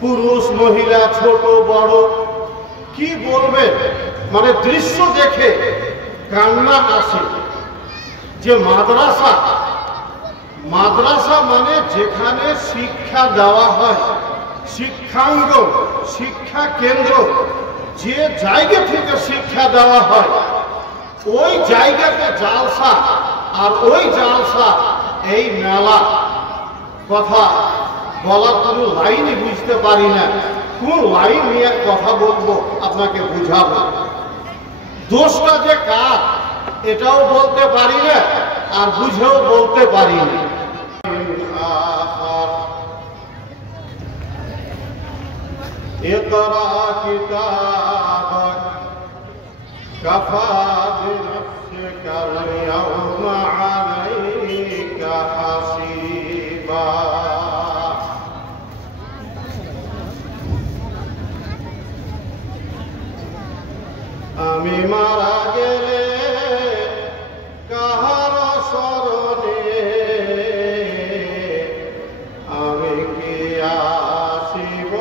পুরুষ মহিলা ছোট বড় কি বলবেন, মানে দৃশ্য দেখে কান্না আসে। যে মাদ্রাসা, মাদ্রাসা মানে যেখানে শিক্ষা দেওয়া হয়, শিক্ষাঙ্গন, শিক্ষা কেন্দ্র, যে জায়গা থেকে শিক্ষা দেওয়া হয় ওই জায়গাতে জালসা, আর ওই জালসা এই মেলা। কথা বলার কোনো লাইনই বুঝতে পারি না, কোন লাইন নিয়ে কথা বলবো আপনাকে বুঝাবো। দোষটা যে কার এটাও বলতে পারি না, আর বুঝেও বলতে পারি না। ইকরা কিতাবাক কাফা বিনফসিকা আল-ইয়াওমা আলাইকা হাসিবা। আমি মারা গেলে কাহার স্মরণে আমি কি আসিব,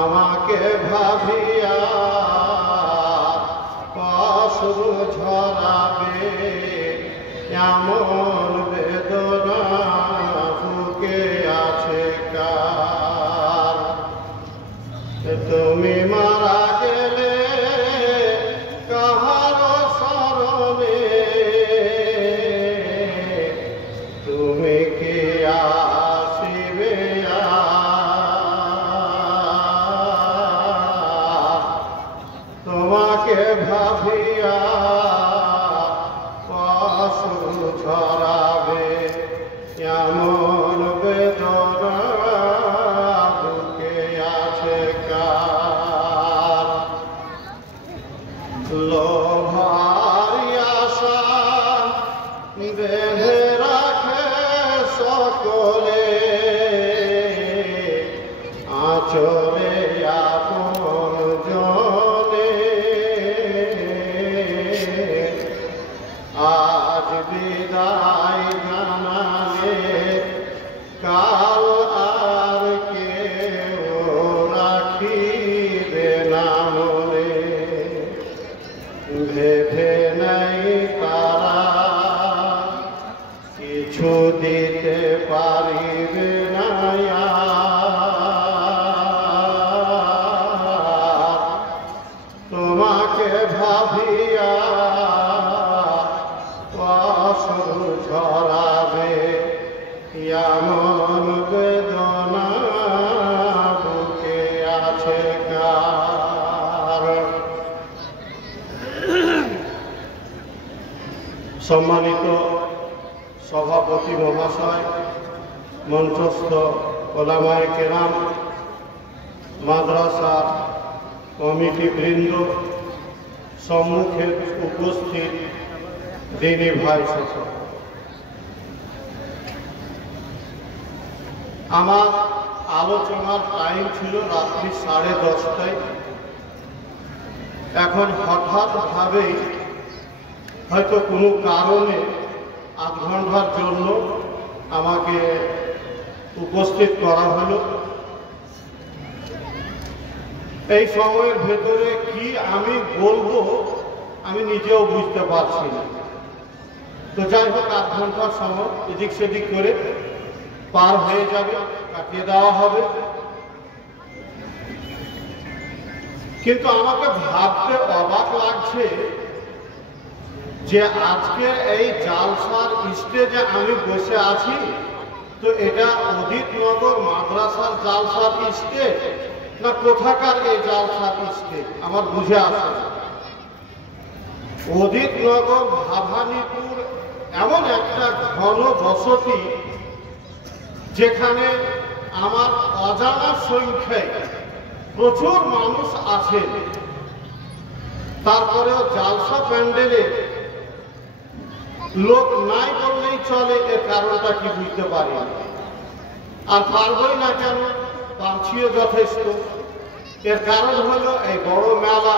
আমাকে ভাবিয়া অশ্রু ঝরাবে এমন বেদনা বুকে আছে কার। তুমি মারা গেলে কাহার স্মরণে তুমি কি আসিবে, তোমাকে ভাবিয়া অশ্রু ঝরাবে এমন বেদনা বুকে আছে কার। লোভারি আশা বেঁধে রাখে সকলে আচরে আপন জনে, আজ বিদায় জানালে কাল আর কেউ রাখিবে না মনে। ভেবে নাই তারা কিছু দিতে পারিবে না, তোমাকে ভাবিয়া অশ্রু ঝরাবে এমন বেদনা বুকে আছে কার। সম্মানিত সভাপতি মহাশয়, মঞ্চস্থ ওলামায়ে কেরাম, মাদ্রাসা কমিটি বৃন্দ, সম্মুখে উপস্থিত দিনী ভাই সকল, আমার আলোচনার টাইম ছিল রাত্রি 10:30টায়। এখন হঠাৎ ভাবেই হয়তো কোনো কারণে আধ ঘন্টার জন্য আমাকে উপস্থিত করা হলো। এই সময়ের ভেতরে কি আমি বলবো আমি নিজেও বুঝতে পারছি না। তো যাই হোক, আধ ঘন্টার সময় এদিক সেদিক করে পার হয়ে যাবে, কাটিয়ে দেওয়া হবে। কিন্তু আমাকে ভাবতে অবাক লাগছে যে আজকে এই জালসার স্টেজে আমি বসে আছি, তো এটা অদিতনগর মাদ্রাসার জালসার স্টেজ না কোথাকার এই জালসার স্টেজ আমার বুঝে আসে। অদিতনগর ভাবানীপুর এমন একটা ঘন বসতি যেখানে আমার অজানা সংখ্যায় প্রচুর মানুষ আছে। তারপরেও জালসা প্যান্ডেলে লোক নাই বললেই চলে, এর কারণটা কি বুঝতে পারি না। আর পারবই না কেন, পারছিও যথেষ্ট। এর কারণ হলো এই বড় মেলা,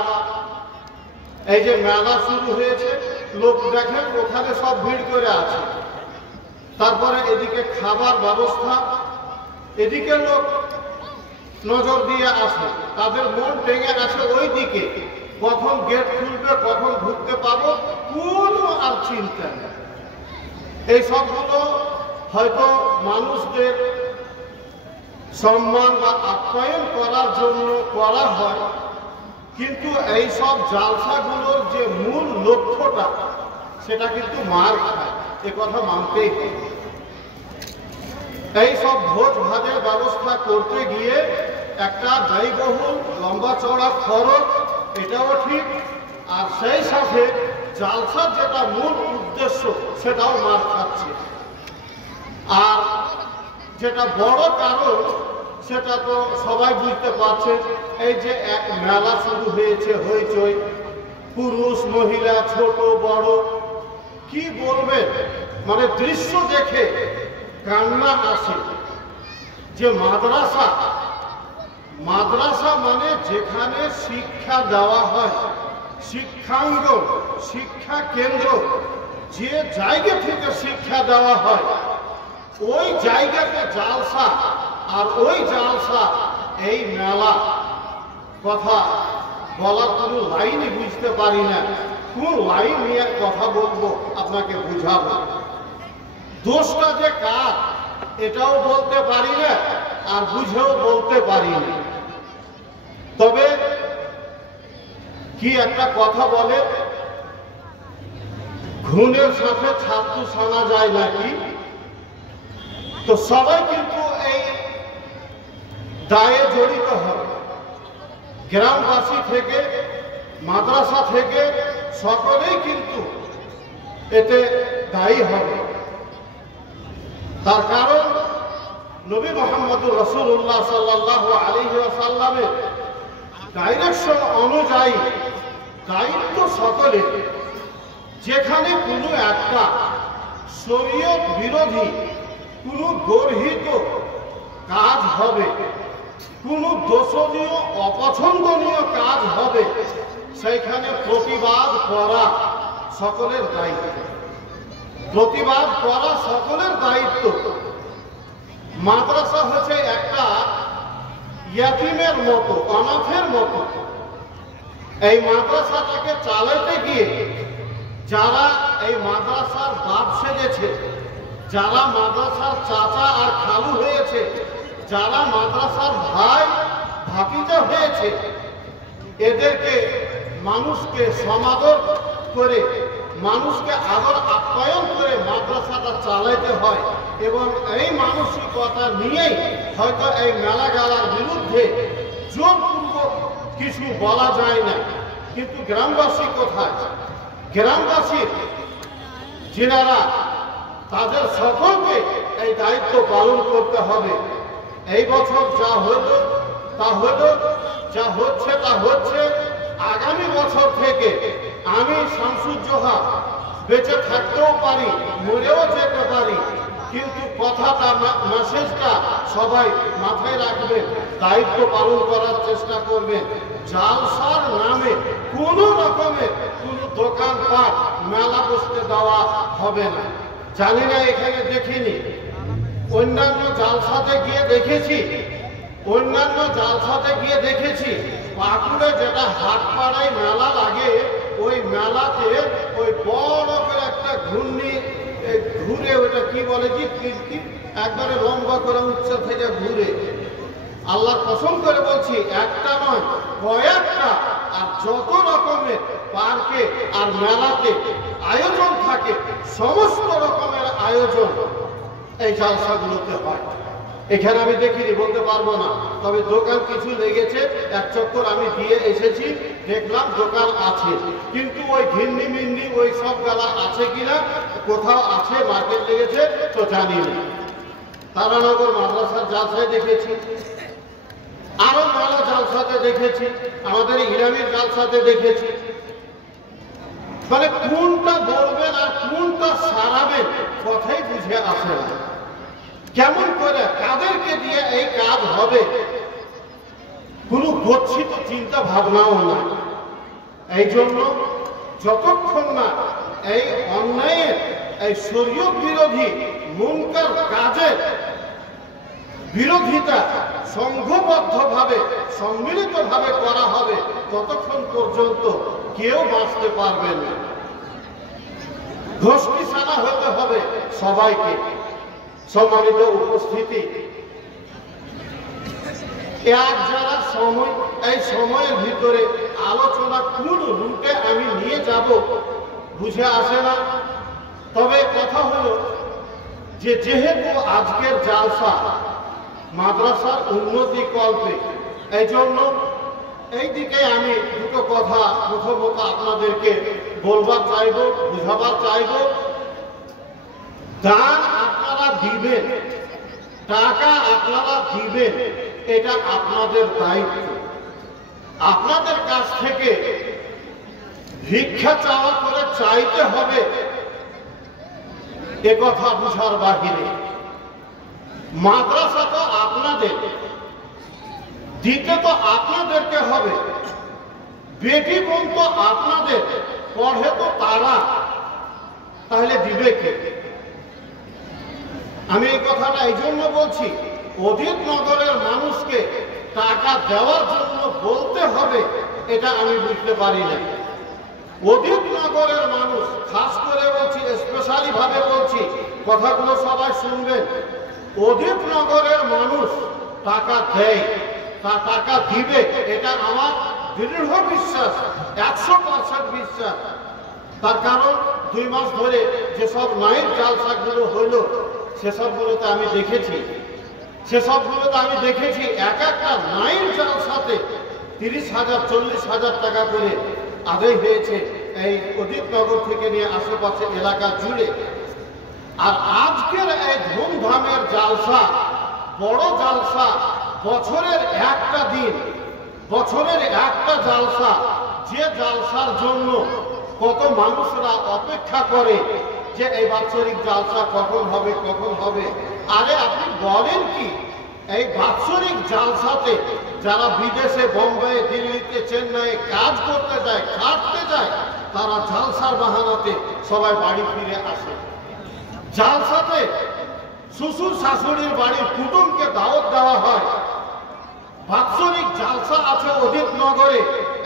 এই যে মেলা শুরু হয়েছে, লোক দেখেন ওখানে সব ভিড় করে আছে। তারপরে এদিকে খাবার ব্যবস্থা, এদিকে লোক নজর দিয়ে আসে, তাদের মন টেঙে আছে ওই দিকে, কখন গেট খুলবে, কখন ঢুকতে পারবো, কোনো আর চিন্তা নেই। এই সবগুলো হয়তো মানুষদের সম্মান বা আপ্যায়ন করার জন্য করা হয়, কিন্তু এই সব জালসাগুলোর যে মূল লক্ষ্যটা সেটা কিন্তু মার খায়, এ কথা মানতেই হবে। এই সব ভোজ ভাজের ব্যবস্থা করতে গিয়ে একটা ব্যয়বহুল লম্বা চড়া খরচ, এটাও ঠিক, আর সেই সাথে জালসার যেটা মূল উদ্দেশ্য সেটাও মার খাচ্ছে। আর যেটা বড় কারণ সেটা তো সবাই বুঝতে পারছে, এই যে এক মেলা শুরু হয়েছে, হইচই, পুরুষ মহিলা ছোট বড়, কি বলবেন, মানে দৃশ্য দেখে কান্না আসে। যে মাদ্রাসা, মাদ্রাসা মানে যেখানে শিক্ষা দেওয়া হয়, শিক্ষাঙ্গন, শিক্ষা কেন্দ্র, যে জায়গা থেকে শিক্ষা দেওয়া হয় ওই জায়গাতে জালসা, আর ওই জালসা এই মেলা, কথা বলার কোনো লাইনই বুঝতে পারি না, কোন লাইন নিয়ে কথা বলবো আপনাকে বুঝাবো। দোষটা যে কার এটাও বলতে পারি না, আর বুঝেও বলতে পারি না। তবে কি একটা কথা বলে, ঘুণের সাথে ছাতু শোনা যায় নাকি, তো সবাই কিন্তু এই দায়ে জড়িত হবে, গ্রামবাসী থেকে মাদ্রাসা থেকে সকলেই কিন্তু এতে দায়ী হবে। তার কারণ নবী মুহাম্মদুর রাসূলুল্লাহ সাল্লাল্লাহু আলাইহি ওয়াসাল্লামের ডাইরেকশন অনুযায়ী দায়িত্ব সকলের। যেখানে কোনো একটা শরীয়ত বিরোধী কোনো গর্হিত কাজ হবে, কোনো দোষণীয় অপছন্দনীয় কাজ হবে, সেইখানে প্রতিবাদ করা সকলের দায়িত্ব, প্রতিবাদ করা সকলের দায়িত্ব। মাদ্রাসা হচ্ছে একটা ইয়াতিমের মতো, অনাথের মতো। এই মাদ্রাসাটাকে চালাতে গিয়ে যারা এই মাদ্রাসার বাপ সেজেছে, যারা মাদ্রাসার চাচা আর খালু হয়েছে, যারা মাদ্রাসার ভাই ভাতিজা হয়েছে, এদেরকে মানুষকে সমাদর করে, মানুষকে আদর আপ্যায়ন করে মাদ্রাসাটা চালাইতে হয়। এবং এই মানসিকতা নিয়েই হয়তো এই মেলা গালার বিরুদ্ধে জোরপূর্বক কিছু বলা যায় না। কিন্তু গ্রামবাসী কোথায়? গ্রামবাসী যিনারা, তাদের সকলকে এই দায়িত্ব পালন করতে হবে। এই বছর যা হইল তা হইল, যা হচ্ছে তা হচ্ছে। আগামী বছর থেকে আমি শামসুজ্জোহা বেঁচে থাকতেও পারি, মরেও যেতে পারি, কিন্তু কথাটা, মেসেজটা সবাই মাথায় রাখবেন, দায়িত্ব পালন করার চেষ্টা করবেন। জালসার নামে কোনো রকমের কোনো দোকানপাট, মেলা বসতে দেওয়া হবে না। জানি না, এখানে দেখিনি, অন্যান্য জালসাতে গিয়ে দেখেছি, অন্যান্য জালসাতে গিয়ে দেখেছি পাকুড়ে যেটা হাটপাড়ায় মেলা লাগে, ওই মেলাতে ওই বড় করে একটা ঘূর্ণি ঘুরে, ওইটা কি বলে কি, একবারে লম্বা করে উচ্চ থেকে ঘুরে। আল্লাহর কসম করে বলছি, একটা নয় কয়েকটা, আর যত রকমের পার্কে আর মেলাতে আয়োজন থাকে, সমস্ত রকমের আয়োজন এই জালসাগুলোতে হয়। এখানে আমি দেখিনি, বলতে পারবো না, তবে দোকান কিছু লেগেছে, এক চক্কর আমি দিয়ে এসেছি, দেখলাম দোকান আছে, কিন্তু ওই ঘিন্নি মিন্নি ওই সব গালা আছে কিনা, কোথাও আছে, মার্কেট লেগেছে তো জানি না। তারানগর মাদ্রাসার জালসায় দেখেছি, আরো মেলা জালসাতে দেখেছি, আমাদের ইরামির জালসাতে দেখেছি। মানে কোনটা বলবেন আর কোনটা সারাবেন কথাই বুঝে আসে না। কেমন করে, কাদেরকে দিয়ে এই কাজ হবে, কোনো গচ্ছিত চিন্তা ভাবনাও নাই। এই জন্য যতক্ষণ না এই অন্যায়ের, এই শরীয়ত বিরোধী মুনকার কাজের বিরোধিতা সংঘবদ্ধভাবে সম্মিলিতভাবে করা হবে, ততক্ষণ পর্যন্ত কেউ বাঁচতে পারবেন না। গোষ্ঠী সানা হতে হবে সবাইকে। সম্মানিত উপস্থিতি, যারা সময়, এই সময়ের ভিতরে আলোচনা কোন রুটে আমি নিয়ে যাব বুঝে আসে না। তবে কথা হলো যে যেহেতু আজকের জালসা মাদ্রাসার উন্নতি কল্পে, এই জন্য এই দিকে আমি দুটো কথা প্রথমত আপনাদেরকে বলবার চাইব, বুঝাবার চাইব। দান আপনারা দিবেন, টাকা আপনারা দিবেন, এটা আপনাদের দায়িত্ব। আপনাদের কাছ থেকে ভিক্ষা চাওয়া করে চাইতে হবে এ কথা বুঝার বাহিরে। মাদ্রাসা তো আপনাদের, দিতে তো আপনাদেরকে হবে, বেটি বোন তো আপনাদের, পড়ে তো তারা, তাহলে দিবে কে? আমি এই কথাটা এই জন্য বলছি, অজিতনগরের মানুষকে টাকা দেওয়ার জন্য বলতে হবে, এটা আমি বুঝতে পারি না। অজিতনগরের মানুষ, খাস করে বলছি, স্পেশালি ভাবে বলছি, কথাগুলো সবাই শুনবেন। অজিতনগরের মানুষ টাকা দেয়, তা টাকা দিবে, এটা আমার দৃঢ় বিশ্বাস, 100% বিশ্বাস। তার কারণ 2 মাস ধরে যেসব নাইট জালসাগুলো হইল সেসবগুলোতে আমি দেখেছি, এক একটা নাইট জালসাতে 30,000 40,000 টাকা করে আদায় হয়েছে এই অজিতনগর থেকে নিয়ে আশেপাশে এলাকা জুড়ে। আর আজকের এই ধুমধামের জালসা, বড় জালসা, বছরের একটা দিন, বছরের একটা জালসা, যে জালসার জন্য কত মানুষরা অপেক্ষা করে যে এই বাৎসরিক জালসা কখন হবে, কখন হবে। আরে আপনি বলেন কি, এই বাৎসরিক জালসাতে যারা বিদেশে, বোম্বে, দিল্লিতে, চেন্নাইয়ে কাজ করতে যায়, খাটতে যায়, তারা জালসার বাহানাতে সবাই বাড়ি ফিরে আসে। জালসাতে শ্বশুর শাশুড়ির বাড়ির কুটুমকে দাওয়াত দেওয়া হয়। বাৎসরিক জালসা আছে অজিতনগরে,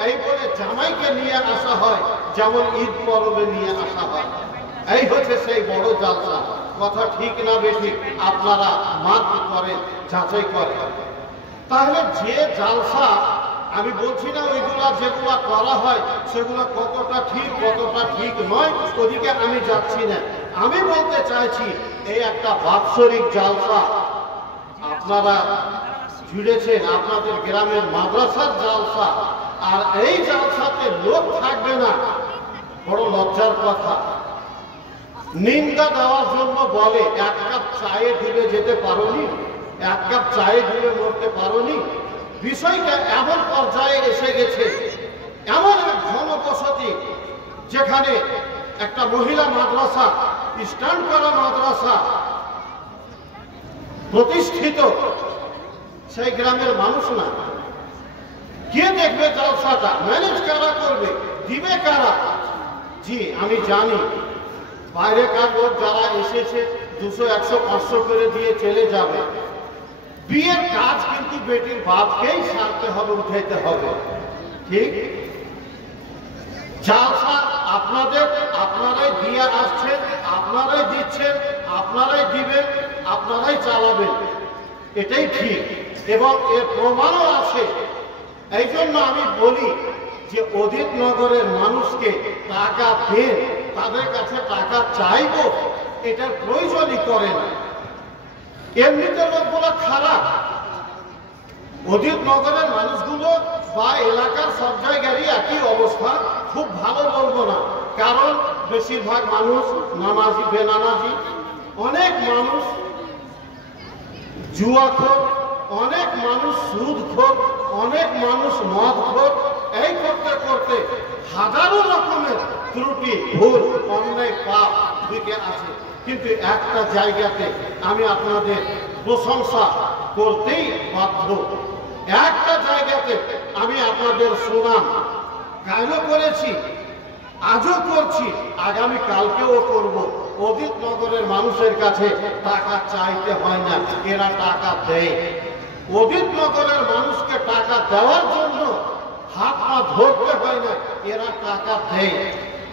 এই বলে জামাইকে নিয়ে আসা হয়, যেমন ঈদ পরবে নিয়ে আসা হয়। এই হচ্ছে সেই বড় জালসা। কথা ঠিক না বেঠিক আপনারা মার্ক করেন, যাচাই করেন। তাহলে যে জালসা, আমি বলছি না ওইগুলা যেগুলা করা হয় সেগুলা কতটা ঠিক কতটা ঠিক নয়, ওদিকে আমি যাচ্ছি না। আমি বলতে চাইছি এই একটা বাৎসরিক জালসা আপনারা জুড়েছেন, আপনাদের গ্রামের মাদ্রাসার জালসা, আর এই জালসাতে লোক থাকবে না, বড় লজ্জার কথা। নিন্দা দেওয়ার জন্য বলে 1 কাপ চায়ে ডুবে যেতে পারোনি, 1 কাপ চায়ে ডুবে মরতে পারোনি। বিষয়টা এমন পর্যায়ে এসে গেছে, এমন এক ঘনবসতি যেখানে একটা মহিলা মাদ্রাসা, স্ট্যান্ড করা মাদ্রাসা প্রতিষ্ঠিত, সেই গ্রামের মানুষ না। কে দেখবে জালসাটা? ম্যানেজ কারা করবে? দিবে কারা? জি আমি জানি, বাইরেকার লোক যারা এসেছে 200, 100, 500 করে দিয়ে চলে যাবে। বিয়ের কাজ কিন্তু বেটির বাপকেই সারতে হবে, উঠাইতে হবে, ঠিক? জালসা আপনাদের, আপনারাই দিয়ে আসছেন, আপনারাই দিচ্ছেন, আপনারাই দিবেন, আপনারাই চালাবেন, এটাই ঠিক এবং এর প্রমাণও আছে। এই জন্য আমি বলি যে অজিতনগরের মানুষকে টাকা দেন, তাদের কাছে টাকা চাইব, এটার প্রয়োজনই করে না। এমনিতে লোকগুলো খারাপ, অজিতনগরের মানুষগুলো বা এলাকার সব জায়গারই একই অবস্থা, খুব ভালো বলবো না, কারণ বেশিরভাগ মানুষ নামাজি, বেনামাজি, অনেক মানুষ জুয়াখোর, অনেক মানুষ সুদখোর, অনেক মানুষ মদখোর। এই করতে করতে হাজারো রকমের ত্রুটি, ভুল, অন্যায়, পাপ দিকে আছে। কিন্তু একটা জায়গাতে আমি আপনাদের প্রশংসা করতেই বাধ্য, একটা জায়গাতে আমি আপনাদের সুনাম গায়ন করেছি, আজও করছি, আগামী কালকেও করব। অদিতনগরের মানুষের কাছে টাকা চাইতে হয় না, এরা টাকা দেয়। অদিতনগরের মানুষকে টাকা দেওয়ার জন্য হাত পা ধরতে হয় না, এরা টাকা দেয়।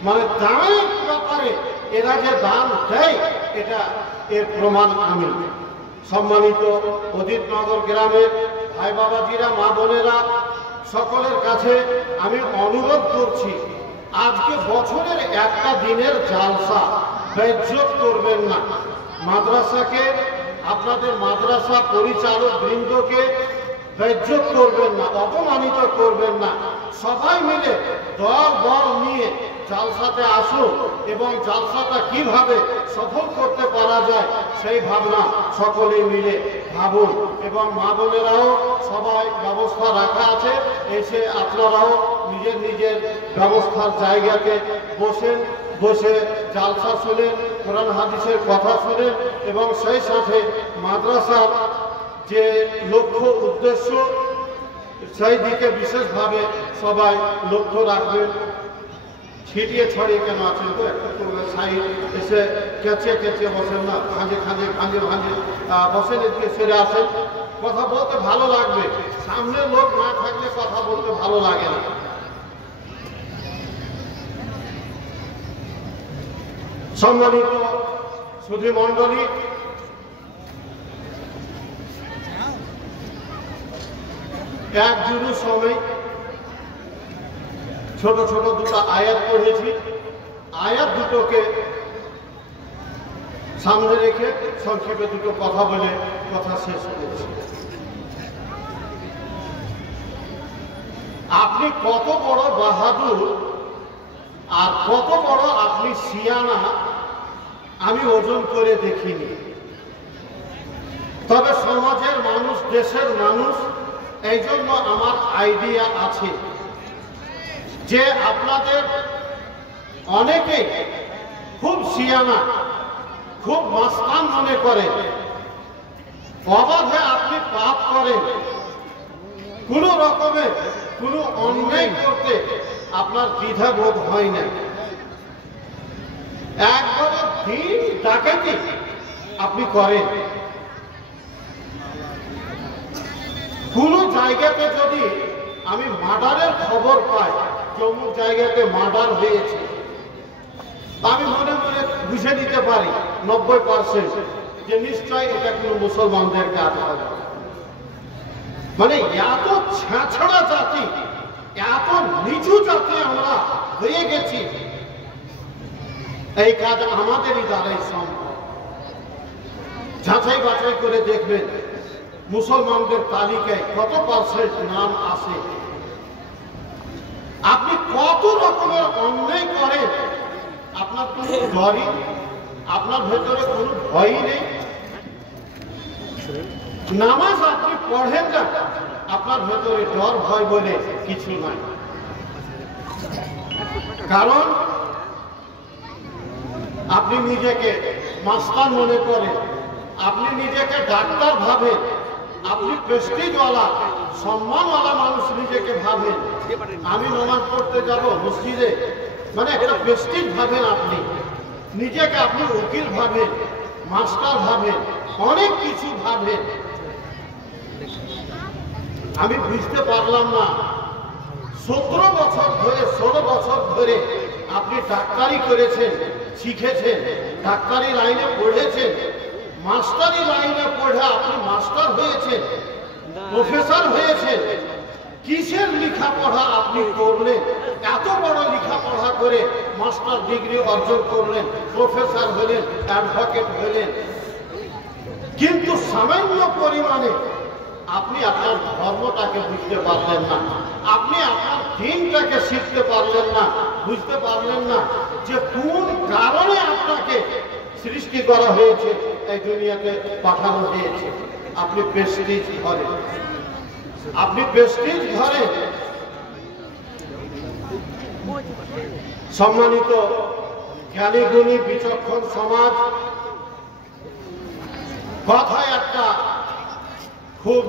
মানে দানের ব্যাপারে এরা যে দান দেয়, এটা এর প্রমাণ আমি। সম্মানিত অদিতনগর গ্রামের ভাই বাবাজিরা, মা বোনেরা, সকলের কাছে আমি অনুরোধ করছি, আজকে বছরের একটা দিনের জালসা বেজ্জত করবেন না। মাদ্রাসাকে, আপনাদের মাদ্রাসা পরিচালক বৃন্দকে বেজ্জত করবেন না, অপমানিত করবেন না। সবাই মিলে দল বল নিয়ে জালসাতে আসুন এবং জালসাটা কিভাবে সফল করতে পারা যায় সেই ভাবনা সকলে মিলে ভাবুন। এবং মা বোনেরাও সবাই ব্যবস্থা রাখা আছে, এসে আপনারাও নিজের নিজের ব্যবস্থার জায়গাতে বসে জালসা শুনেন, কোরআন হাদিসের কথা শুনেন এবং সেই সাথে মাদ্রাসার যে লক্ষ্য উদ্দেশ্য সেই দিকে বিশেষভাবে সবাই লক্ষ্য রাখবেন। ছিটিয়ে ছড়িয়ে কেন আছেন তো, একটু সাইড এসে কেঁচিয়ে কেঁচিয়ে বসেন না, ভাঁজে বসেন, এদিকে সেরে আসেন। কথা বলতে ভালো লাগবে, সামনে লোক না থাকলে কথা বলতে ভালো লাগে না। সম্মানিত সুধী মণ্ডলী, এক জুলুস সময় ছোট ছোট দুটো আয়াত পড়েছি। আয়াত দুটোকে সামনে রেখে সংক্ষেপে দুটো কথা বলে কথা শেষ করেছি। আপনি কত বড় বাহাদুর আর কত বড় আপনি সিয়ানা আমি ওজন করে দেখিনি। তবে সমাজের মানুষ, দেশের মানুষ, এই জন্য আমার আইডিয়া আছে যে আপনাদের অনেকে খুব সিয়ানা, খুব মাস্তান মনে করে, অবাধে আপনি পাপ করেন, কোন রকমের কোন অন্যায় করতে আপনার দ্বিধা বোধ হয় না। একবারে দিন ডাকাতি আপনি করেন। কোন জায়গাতে যদি আমি মার্ডারের খবর পাই, জম্মু জায়গাতে মার্ডার হয়েছে, আমি মনে মনে বুঝে নিতে পারি 90% যে নিশ্চয় এটা কোনো মুসলমানদের কাজ হবে। মানে এত ছেঁচড়া জাতি, এত নিচু জাতি আমরা হয়ে গেছি, এই কাজ আমাদেরই দ্বারাই সম্ভব। যাচাই বাছাই করে দেখবেন মুসলমানদের তালিকায় কত পার্সেন্ট নাম আসে। আপনি কত রকমের অন্যায় করেন, আপনার কোনো ডরই, আপনার ভেতরে কোনো ভয়ই নেই। নামাজ আপনি পড়েন না, আপনার ভেতরে ডর ভয় বলে কিছু নাই। কারণ আপনি নিজেকে মাস্তান মনে করেন, আপনি নিজেকে ডাক্তার ভাবেন, আপনি প্রেস্টিজওয়ালা, সম্মানওয়ালা মানুষ নিজেকে ভাবেন। আমি নামাজ পড়তে যাব মসজিদে, মানে একটা প্রেস্টিজ ভাবেন। আপনি নিজেকে আপনি উকিল ভাবেন, মাস্টার ভাবেন, অনেক কিছু ভাবেন। আমি বুঝতে পারলাম না 17 বছর ধরে, 16 বছর ধরে আপনি ডাক্তারি করেছেন, শিখেছেন, ডাক্তারি লাইনে পড়েছেন, মাস্টারি লাইনে পড়ে আপনি মাস্টার হয়েছেন, প্রফেসর হয়েছেন। কিসের লেখাপড়া আপনি করলেন? এত বড় লেখাপড়া করে মাস্টার ডিগ্রি অর্জন করলেন, প্রফেসর হলেন, অ্যাডভোকেট হলেন, কিন্তু সামান্য পরিমাণে আপনি আপনার ধর্মটাকে বুঝতে পারলেন না, আপনি আপনার দিনটাকে শিখতে পারলেন না, বুঝতে পারলেন না যে কোন কারণে আপনাকে সৃষ্টি করা হয়েছে, এই দুনিয়াতে পাঠানো হয়েছে। আপনি প্রেস্টিজ ধরেন, আপনি প্রেস্টিজ ধরেন। সম্মানিত জ্ঞানী গুণী বিচক্ষণ সমাজ, কথায় একটা খুব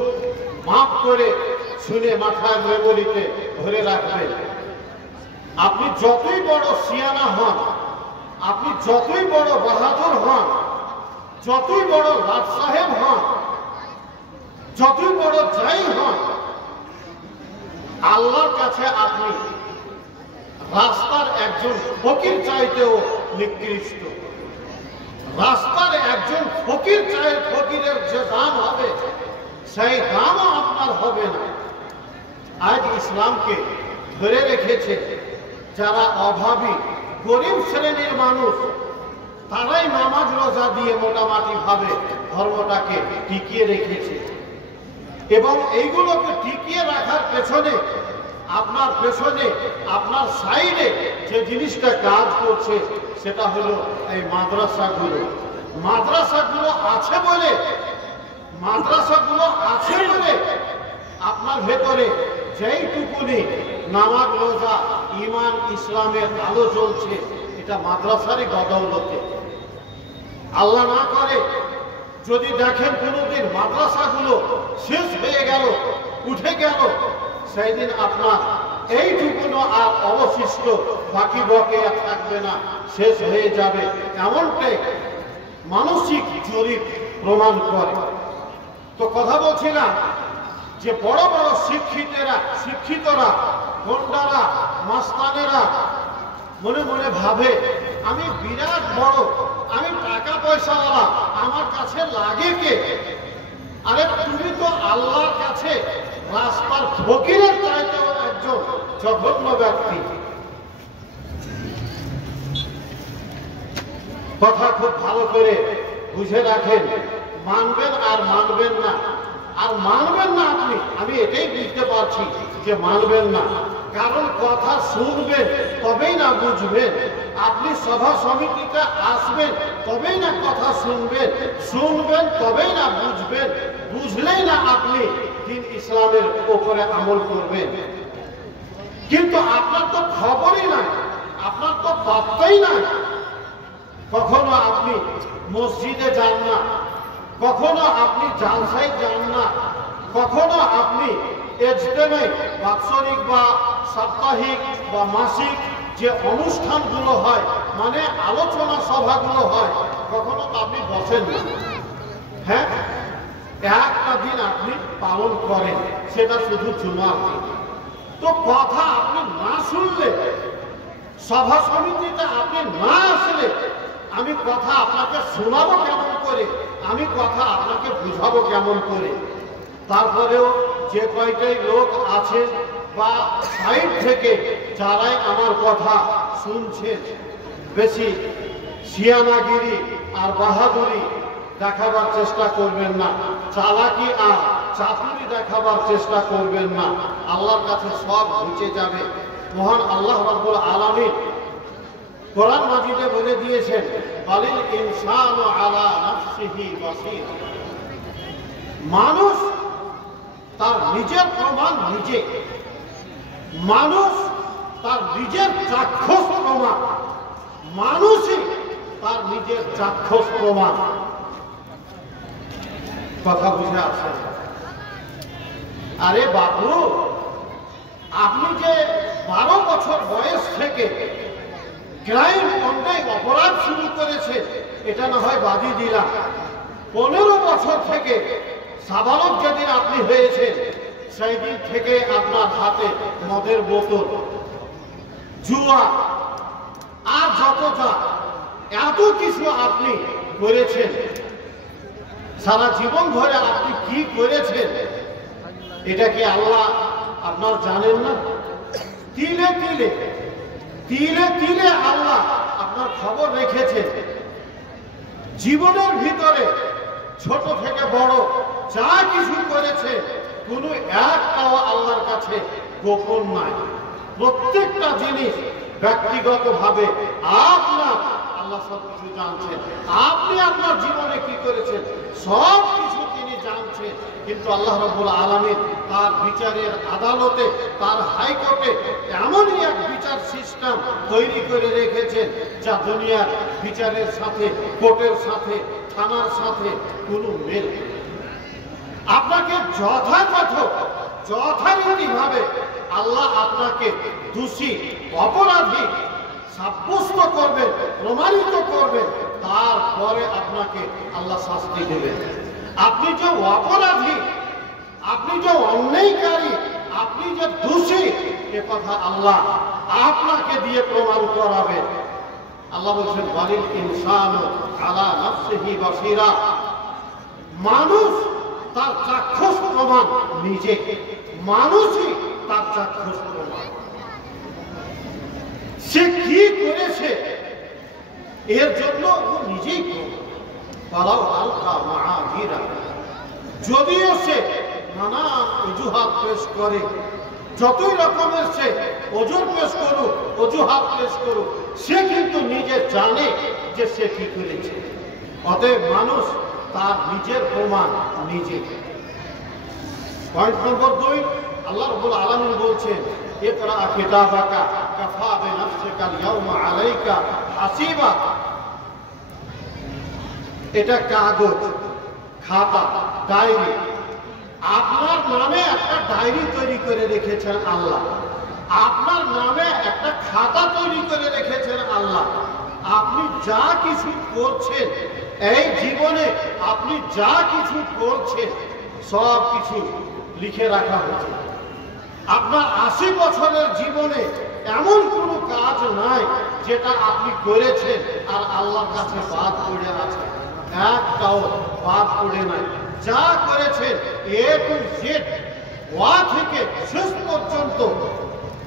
মাপ করে শুনে মাথায় মেমোরিতে ধরে রাখবেন। আপনি যতই বড় সিয়ানা হন, আপনি যতই বড় বাহাদুর হন, যতই বড় লাট সাহেব হন, যতই বড় যাই হন, আল্লাহর কাছে আপনি রাস্তার একজন ফকির চাইতেও নিকৃষ্ট। রাস্তার একজন ফকির চাই, ফকিরের যে দাম হবে সেই দামও আপনার হবে না। আজ ইসলামকে ধরে রেখেছে যারা অভাবী গরিব শ্রেণীর মানুষ, তারাই নামাজ রোজা দিয়ে মোটামুটি ভাবে ধর্মটাকে টিকিয়ে রেখেছে। এবং এইগুলোকে টিকিয়ে রাখার পেছনে আপনার সাইডে যে জিনিসটা কাজ করছে সেটা হলো এই মাদ্রাসাগুলো। মাদ্রাসাগুলো আছে বলে আপনার ভেতরে যেইটুকুনি নামাজ রোজা ঈমান ইসলামের আলো জ্বলছে, এটা মাদ্রাসারই বদৌলতে। আল্লাহ না করে যদি দেখেন কোনোদিন মাদ্রাসাগুলো শেষ হয়ে গেল, উঠে গেল, সেই দিন আপনার এইটুকুনো আর অবশিষ্ট বাকি বকেয়া থাকবে না, শেষ হয়ে যাবে। এমনটাই মানসিক জরিপ প্রমাণ করে। তো কথা বলছিলাম যে বড় বড় শিক্ষিতরা, গন্ডারা, মাস্তানেরা মনে মনে ভাবে আমি বিরাট বড়, আমি টাকা পয়সাওয়ালা, আমার কাছে লাগে কে? আরে তুমি তো আল্লাহর কাছে রাস্তার ফকিরের চাইতেও একজন জঘন্য ব্যক্তি। কথা খুব ভালো করে বুঝে রাখেন, মানবেন আর মানবেন না। আর মানবেন না আপনি, আমি এটাই বুঝতে পারছি যে মানবেন না, কারণ কথা শুনবেন তবেই না বুঝবেন। আপনি সভা সমিতিতে আসবেন তবেই না কথা শুনবেন, শুনবেন তবেই না বুঝবেন, বুঝলেই না আপনি দিন ইসলামের উপরে আমল করবেন। কিন্তু আপনার তো খবরই নাই, আপনার তো পাত্তাই নাই। কখনো আপনি মসজিদে যান না, কখনো আপনি জালসায় যান না, কখনো আপনি ইজতেমায় বাৎসরিক বা সাপ্তাহিক বা মাসিক যে অনুষ্ঠানগুলো হয়, মানে আলোচনা সভাগুলো হয়, কখনো আপনি বসেন না। হ্যাঁ, একটা দিন আপনি পালন করেন, সেটা শুধু জুমার দিন। তো কথা আপনি না শুনলে, সভা সমিতিতে আপনি না আসলে, আমি কথা আপনাকে শোনাবো কেমন করে, আমি কথা আপনাকে বুঝাবো কেমন করে? তারপরেও যে কয়টাই লোক আছে বা সাইড থেকে যারাই আমার কথা শুনছেন, বেশি সিয়ানাগিরি আর বাহাদুরি দেখাবার চেষ্টা করবেন না, চালাকি আর চাতুরি দেখাবার চেষ্টা করবেন না। আল্লাহর কাছে সব ঘুচে যাবে। মহান আল্লাহ রাব্বুল আলামিন কোরআন মাজিদে বলে দিয়েছেন, বালিল ইনসানু আলা নাফসিহি বাসীর। মানুষ তার নিজের প্রমাণ নিজে, মানুষ তার নিজের চাক্ষুষ প্রমাণ, মানুষই তার নিজের চাক্ষুষ প্রমাণ। কথা বুঝে আসে? আরে বাবু, আপনি যে 12 বছর বয়স থেকে ক্রাইম, অন্যায়, অপরাধ শুরু করেছে, এটা না হয় বাদই দিলাম। 15 বছর থেকে সাবালক যেদিন আপনি হয়েছেন, সেই দিন থেকে আপনার হাতে মদের বোতল, জুয়া আর যত যা এত কিছু আপনি করেছেন, সারা জীবন ধরে আপনি কি করেছেন এটা কি আল্লাহ আপনার জানেন না? তিলে তিলে তিলে তিলে আল্লাহ আপনার খবর রেখেছেন। জীবনের ভিতরে ছোট থেকে বড় যা কিছু করেছে, কোনো একটাও আল্লাহর কাছে গোপন নাই। প্রত্যেকটা জিনিস ব্যক্তিগতভাবে আপনার আল্লাহ সব কিছু জানছেন। আপনি আপনার জীবনে কি করেছেন সব কিছু তিনি জানছেন। কিন্তু আল্লাহ রাব্বুল আলামিন তার বিচারের আদালতে, তার হাইকোর্টে এমনই এক বিচার সিস্টেম তৈরি করে রেখেছেন যা দুনিয়ার বিচারের সাথে, কোর্টের সাথে, থানার সাথে কোনো মেল নেই। আপনাকে যথারীতিভাবে আল্লাহ আপনাকে দোষী, অপরাধী সাব্যস্ত করবেন, প্রমাণিত করবেন, তারপরে আপনাকে আল্লাহ শাস্তি দেবেন। আপনি যে অপরাধী, আপনি যে অন্যায়কারী, আপনি যে দোষী, এ কথা আল্লাহ আপনাকে দিয়ে প্রমাণ করাবেন। আল্লাহ বলছেন ওয়ালিল ইনসানু আলা নাফসিহি বাসীরা, মানুষ তার চাক্ষুষ প্রমাণ নিজে, মানুষই তার চাক্ষুষ প্রমাণ। সে কি করেছে এর জন্য ও নিজেই প্রমাণ। আলকা মাআযিরা, যদিও সে নানা অজুহাত পেশ করে, যতই রকমের সে ওজোর পেশ করুক, অজুহাত পেশ করুক, সে কিন্তু নিজে জানে যে সে কি করেছে। অতএব মানুষ তার নিজের প্রমাণ নিজে। পয়েন্ট নম্বর 2, আল্লাহ রাব্বুল আলামিন বলছেন ইকরা কিতাবাকা কাফা বিনাফসিকা আল-ইয়াওমা আলাইকা হাসিবা। এটা কাগজ, খাতা, ডায়েরি। আপনার নামে একটা ডায়েরি তৈরি করে রেখেছেন আল্লাহ, আপনার নামে একটা খাতা তৈরি করে রেখেছেন আল্লাহ। আপনি যা কিছু করছেন এই জীবনে, আপনি যা কিছু করছেন সব কিছু লিখে রাখা হয়েছে। আপনার 80 বছরের জীবনে এমন কোনো কাজ নাই যেটা আপনি করেছেন আর আল্লাহর কাছে বাদ পড়ে আছে, একটাও বাদ পড়ে নাই। যা করেছেন এ টু জেড, ওয়া থেকে শেষ পর্যন্ত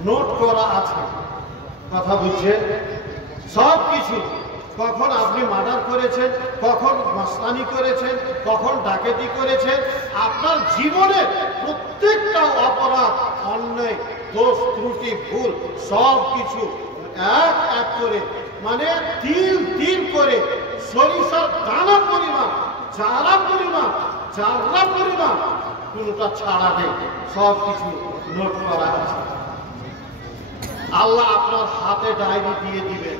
নোট করা আছে। কথা বুঝছেন? সব কিছু, কখন আপনি মার্ডার করেছেন, কখন মাস্তানি করেছেন, কখন ডাকাতি করেছেন, আপনার জীবনের প্রত্যেকটা অপরাধ, অন্যায়, দোষ, ত্রুটি, ভুল সব কিছু এক এক করে, মানে তিল তিল করে, সরিষার দানা পরিমাণ, চারা পরিমাণ, চারা পরিমাণ কোনটা ছাড়া নেই, সব কিছু নোট করা আছে। আল্লাহ আপনার হাতে ডায়েরি দিয়ে দিবেন,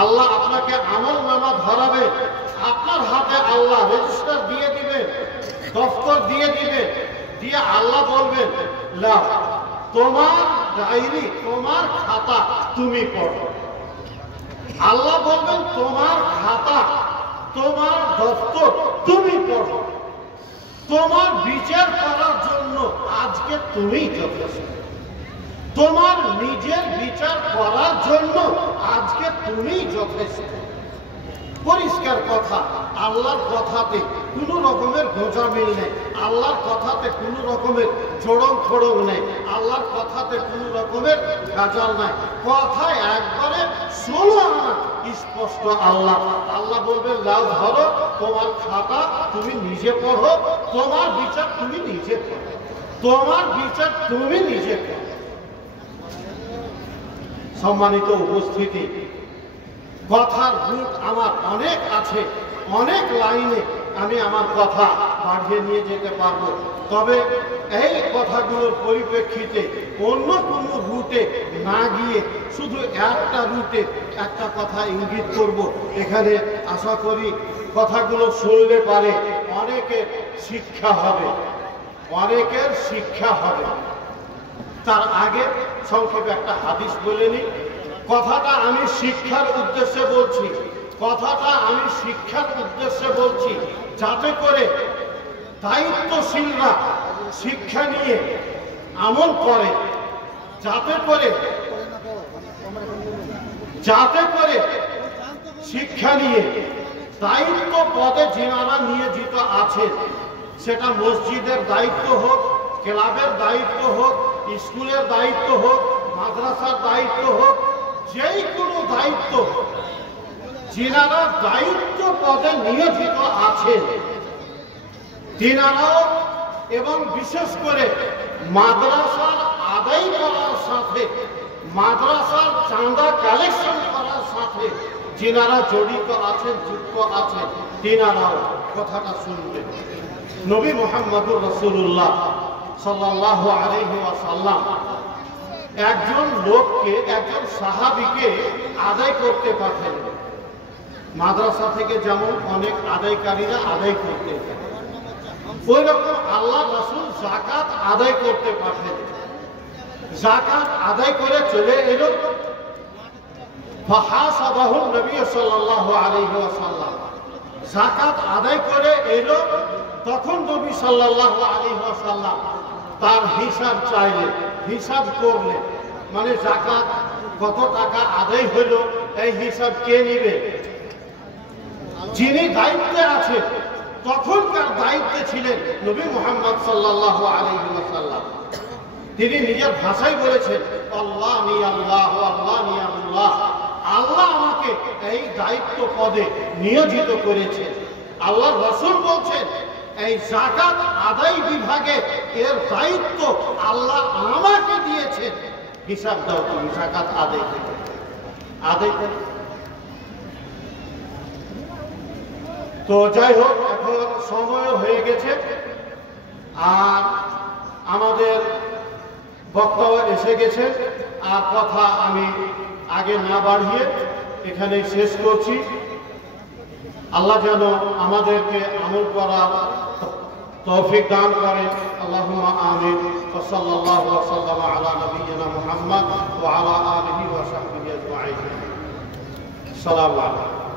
আল্লাহ আপনাকে আমলনামা ধরাবে, আপনার হাতে আল্লাহ রেজিস্টার দিয়ে দিবেন, দফতর দিয়ে দিবেন, দিয়ে আল্লাহ বলবেন লাও তোমার ডায়েরি, তোমার খাতা তুমি পড়ো। আল্লাহ বলবেন তোমার খাতা, তোমার দফতর তুমি পড়ো। তোমার বিচার করার জন্য আজকে তুমি যথেষ্ট, তোমার নিজের বিচার করার জন্য আজকে তুমি যথেষ্ট। পরিষ্কার কথা, আল্লাহর কথাতে কোনো রকমের গোঁজামিল নেই, আল্লাহর কথাতে কোনো রকমের জোড়ং খোড়ং নেই, আল্লাহর কথাতে কোনো রকমের গাজাল নাই। কথায় একবারে 16 আনা স্পষ্ট। আল্লাহ আল্লাহ বলবেন লাও ধরো তোমার খাতা, তুমি নিজে পড়ো, তোমার বিচার তুমি নিজে পড়ো, তোমার বিচার তুমি নিজে পড়ো। সম্মানিত উপস্থিতি, কথার রূপ আমার অনেক আছে, অনেক লাইনে আমি আমার কথা বাড়িয়ে নিয়ে যেতে পারবো। তবে এই কথাগুলোর পরিপ্রেক্ষিতে অন্য কোনো রুটে না গিয়ে শুধু একটা রুটে একটা কথা ইঙ্গিত করব। এখানে আশা করি কথাগুলো শুনলে পারে অনেকের শিক্ষা হবে, অনেকের শিক্ষা হবে। তার আগে সংক্ষেপে একটা হাদিস বলে নিই। কথাটা আমি শিক্ষার উদ্দেশ্যে বলছি, কথাটা আমি শিক্ষার উদ্দেশ্যে বলছি, যাতে করে দায়িত্বশীলরা শিক্ষা নিয়ে আমল করে, যাতে করে শিক্ষা নিয়ে দায়িত্ব পদে যারা নিয়োজিত আছেন, সেটা মসজিদের দায়িত্ব হোক, ক্লাবের দায়িত্ব হোক, স্কুলের দায়িত্ব হোক, মাদ্রাসার দায়িত্ব হোক, যেই কোনো দায়িত্ব, যিনারা দায়িত্ব পদে নিয়োজিত আছেন তিনারাও, এবং বিশেষ করে মাদ্রাসার আদায় করার সাথে, মাদ্রাসার চাঁদা কালেকশন করার সাথে যিনারা জড়িত আছেন, যুক্ত আছেন, তিনারাও কথাটা শুনবেন। নবী মুহাম্মদুর রাসূলুল্লাহ সাল্লাল্লাহু আলাইহি ওয়াসাল্লাম একজন লোককে, একজন সাহাবীকে আদায় করতে পারতেন। মাদ্রাসা থেকে যেমন অনেক আদায়কারীরা আদায় করতে, ওই রকম আল্লাহ রাসূল যাকাত আদায় করতে পারতেন। যাকাত আদায় করে চলে এলো, ফাহাসাবাহু নবী সাল্লাল্লাহু আলাইহি ওয়াসাল্লাম, যাকাত আদায় করে এলো, তখন নবী সাল্লাল্লাহু আলাইহি ওয়াসাল্লাম তার হিসাব চাইলেন, হিসাব করলেন। মানে যাকাত কত টাকা আদায় হলো এই হিসাব কে নেবে? যিনি দায়িত্বে আছেন, তখনকার দায়িত্বে ছিলেন নবী মুহাম্মদ সাল্লাল্লাহু আলাইহি ওয়াসাল্লাম। তিনি নিজের ভাষায় বলেছেন, আল্লাহ নি আল্লাহ, আল্লাহ নি আল্লাহ, আল্লাহ আমাকে এই দায়িত্ব পদে নিয়োজিত করেছেন। আল্লাহ রাসূল বলছেন, এই যাকাত আদায় বিভাগে এর দায়িত্ব আল্লাহ আমাকে দিয়েছেন। হিসাব দাও তুমি যাকাত আদায় থেকে, আদায় করে। তো যাই হোক, এখন সময় হয়ে গেছে, আর আমাদের বক্তাও এসে গেছে, আর কথা আমি আগে না বাড়িয়ে এখানে শেষ করছি। আল্লাহ যেন আমাদেরকে আমল করার তৌফিক দান করেন। আল্লাহুম্মা আমিন। ওয়া সাল্লাল্লাহু ওয়া সাল্লামা আলা নাবিয়িনা মুহাম্মদ ওয়া আলা আলিহি ওয়া সাহবিহি আজমাইন। আসসালামু আলাইকুম।